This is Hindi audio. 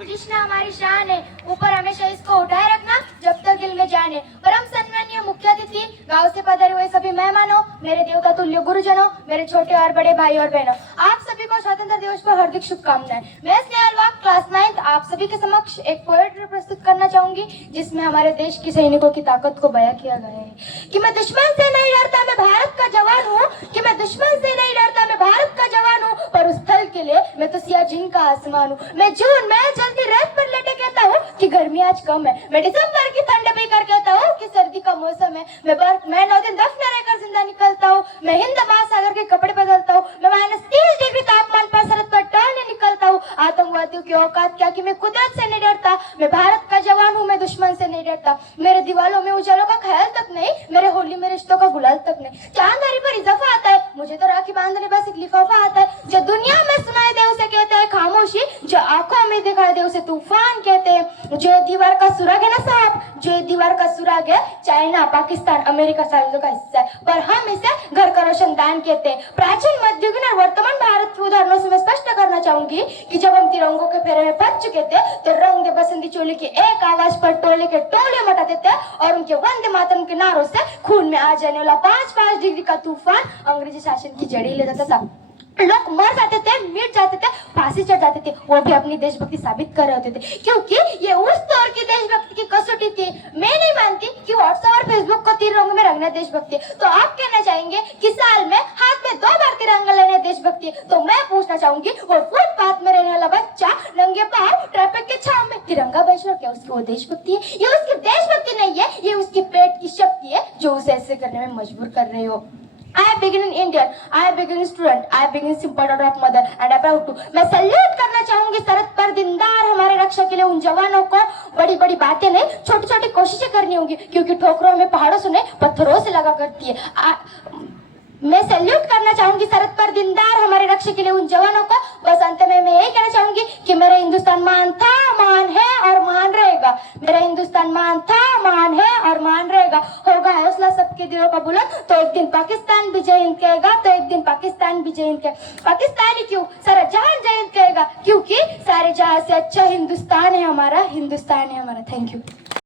कृष्णा हमारी शान है, ऊपर हमेशा इसको उठाए रखना जब तक दिल में जान है। परम सम्मानीय मुख्य अतिथि, गांव से पधारे हुए सभी मेहमानों, मेरे देवता तुल्य गुरुजनों, मेरे छोटे और बड़े भाई और बहनों, आप सभी को स्वतंत्रता दिवस पर हार्दिक शुभकामनाएं। मैं स्नेहल वाग क्लास 9 आप सभी के समक्ष एक पोएट्री प्रस्तुत करना चाहूंगी जिसमें हमारे देश की सैनिकों की ताकत को बयां किया गया है कि मैं दुश्मन से नहीं डरता, मैं भारत का जवान हूँ, कि मैं दुश्मन से नहीं डरता, मैं भारत का जवान हूँ, पर उस स्थल के लिए मैं तो सियाचिन का आसमान हूँ। मैं जून में जल्दी रेत पर लेटे कहता हूँ कि गर्मी आज कम है, मैं दिसंबर की ठंड पीकर कहता हूँ कि सर्दी का मौसम है, मैं 9 दिन दफना रहकर जिंदा निकलता हूँ, मैं हिंद महासागर के कपड़े बदलता हूँ, मैं -30 डिग्री तापमान पर सरहद पर टहलने निकलता हूँ। आतंकवादियों की औकात क्या कि मैं कुदरत से नहीं डरता, मैं भारत का जवान हूँ, मैं दुश्मन से नहीं डरता। मेरे दीवालों में उजालों का ख्याल तक नहीं, मेरे होली में रिश्तों का गुलाल तक नहीं। चांदनी पर इजाफा आता है, मुझे तो राखी बांधने बस एक लिफाफा आता है। जो दुनिया में सुनाई दे उसे कहते हैं खामोशी, जो आंखों में दिखाई दे उसे तूफान कहते हैं। जो दीवार का सुराग है ना साहब, जो दीवार का सुराग है, चाइना पाकिस्तान अमेरिका साइजों का हिस्सा है, पर हम इसे घर का रोशनदान कहते हैं। प्राचीन मध्ययुगीन और वर्तमान भारत के उदाहरणों से मैं स्पष्ट करना चाहूंगी कि जब हम तिरंगों के फेरे में फंस चुके थे तो रंग दे बसंती चोली की एक आवाज पर टोले के टोले मटा देते और उनके वंदे मातरम के नारों से खून में आ जाने वाला 5-5 डिग्री का तूफान अंग्रेजी शासन की जड़ी ले जाता था। लोग मर जाते थे, मिट जाते थे, फांसी चढ़ जाते थे, वो भी अपनी देशभक्ति साबित कर रहे होते थे, क्योंकि ये उस दौर की देशभक्ति की कसौटी थी। मैं नहीं मानती कि व्हाट्सएप और फेसबुक को तीन रंगों में रंगना देशभक्ति। तो आप कहना चाहेंगे कि साल में हाथ में 2 बार तिरंगा लेना देशभक्ति, तो मैं पूछना चाहूंगी वो फुटपाथ में रहने वाला बच्चा नंगे पांव ट्रैफिक के छांव में तिरंगा बेच रहा, क्या उसकी वो देशभक्ति है? ये उसकी देशभक्ति नहीं है, ये उसकी पेट की शक्ति है जो उसे ऐसे करने में मजबूर कर रहे हो। I begin in Indian, I begin student, I begin simple daughter of mother and I proud to। मैं सल्यूट करना चाहूंगी सरहद पर दिनदार हमारे रक्षा के लिए उन जवानों को। बड़ी बड़ी बातें नहीं, छोटी छोटी कोशिशें करनी होंगी, क्योंकि ठोकरों में पहाड़ों से नहीं पत्थरों से लगा करती है। मैं सैल्यूट करना चाहूंगी सरहद पर दिनदार हमारे रक्षा के लिए उन जवानों को। बस अंत में मैं यही कहना चाहूंगी कि मेरा हिंदुस्तान महान था, महान है और महान रहेगा। मेरा हिंदुस्तान महान था, महान है और महान रहेगा। होगा हौसला सबके दिलों का बुलंद तो एक दिन पाकिस्तान भी जय हिंद कहेगा, तो एक दिन पाकिस्तान भी जय हिंद कहेगा। पाकिस्तान ही क्यों, सारा जहान जय हिंद कहेगा, क्योंकि सारे जहां से अच्छा हिंदुस्तान है हमारा, हिंदुस्तान है हमारा। Thank you.